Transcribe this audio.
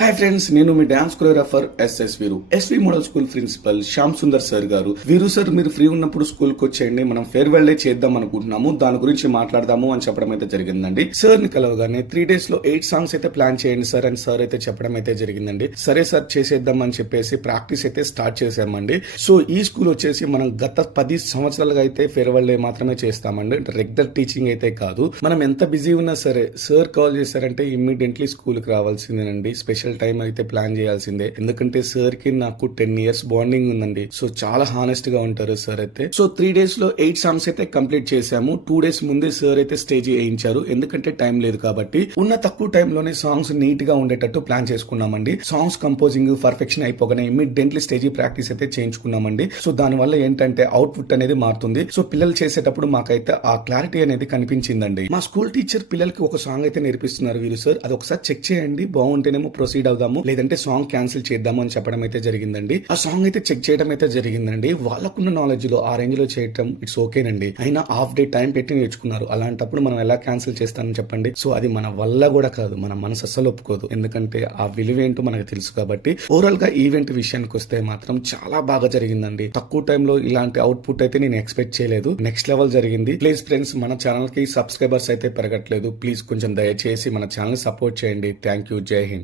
Hi friends, నేను మీ dance choreographer SS Veeru, SV model school principal Shyam Sundar sir గారు. Veeru sir, మీరు ఫ్రీ ఉన్నప్పుడు స్కూల్ కి వచ్చేయండి, మనం ఫేర్వెల్ డే చేద్దాం అనుకుంటున్నాము, దాని గురించి మాట్లాడదాము అని చెప్పడం అయితే జరిగిందండి. సార్ ని కలవగానే 3 days లో 8 songs అయితే ప్లాన్ చేయండి సార్ అని సార్ అయితే చెప్పడం అయితే జరిగిందండి. సరే సార్, చేసేద్దాం అని చెప్పేసి ప్రాక్టీస్ అయితే స్టార్ట్ చేసామండి. సో ఈ స్కూల్ వచ్చేసి మనం గత 10 సంవత్సరాలుగా అయితే ఫేర్వెల్ డే మాత్రమే చేస్తామండి, రెగ్యులర్ టీచింగ్ అయితే కాదు. మనం ఎంత బిజీ ఉన్నా సరే సార్ కాల్ చేశారంటే ఇమ్మీడియట్లీ స్కూల్ కి రావాల్సిందేనండి. స్పెషల్ టైం అయితే ప్లాన్ చేయాల్సిందే, ఎందుకంటే సార్ కి నాకు 10 years బాండింగ్ ఉందండి. సో చాలా హానెస్ట్ గా ఉంటారు సార్ అయితే. సో 3 days లో 8 songs అయితే కంప్లీట్ చేసాము. 2 days ముందే సార్ అయితే స్టేజ్ వేయించారు, ఎందుకంటే టైం లేదు కాబట్టి. ఉన్న తక్కువ టైంలోనే సాంగ్స్ నీట్ గా ఉండేటట్టు ప్లాన్ చేసుకున్నామండి. సాంగ్స్ కంపోజింగ్ పర్ఫెక్షన్ అయిపోగానే ఇమ్మీడియట్లీ స్టేజ్ ప్రాక్టీస్ అయితే చేయించుకున్నామండి. సో దాని వల్ల ఏంటంటే అవుట్పుట్ అనేది మారుతుంది. సో పిల్లలు చేసేటప్పుడు మాకైతే ఆ క్లారిటీ అనేది కనిపించిందండి. మా స్కూల్ టీచర్ పిల్లలకి ఒక సాంగ్ అయితే నేర్పిస్తున్నారు వీరు సార్, అది ఒకసారి చెక్ చేయండి, బాగుంటేనేమో ప్రొసీడ్ అవుదాము, లేదంటే సాంగ్ క్యాన్సిల్ చేద్దాము అని చెప్పడం అయితే జరిగిందండి. ఆ సాంగ్ అయితే చెక్ చేయడం అయితే జరిగిందండి. వాళ్ళకున్న నాలెడ్జ్ లో ఆ రేంజ్ లో చేయడం ఇట్స్ ఓకేనండి. అయినా హాఫ్ డే టైం పెట్టి నేర్చుకున్నారు, అలాంటప్పుడు మనం ఎలా క్యాన్సిల్ చేస్తామని చెప్పండి. సో అది మన వల్ల కూడా కాదు, మన మనసు అస్సలు ఒప్పుకోదు, ఎందుకంటే ఆ విలువ ఏంటో మనకు తెలుసు కాబట్టి. ఓవరాల్ గా ఈవెంట్ విషయానికి వస్తే మాత్రం చాలా బాగా జరిగిందండి. తక్కువ టైంలో ఇలాంటి అవుట్పుట్ అయితే నేను ఎక్స్పెక్ట్ చేయలేదు, నెక్స్ట్ లెవెల్ జరిగింది. ప్లీజ్ ఫ్రెండ్స్, మన ఛానల్ కి సబ్స్క్రైబర్స్ అయితే పెరగట్లేదు, ప్లీజ్ కొంచెం దయచేసి మన ఛానల్ సపోర్ట్ చేయండి. థ్యాంక్ యూ, జై హింద్.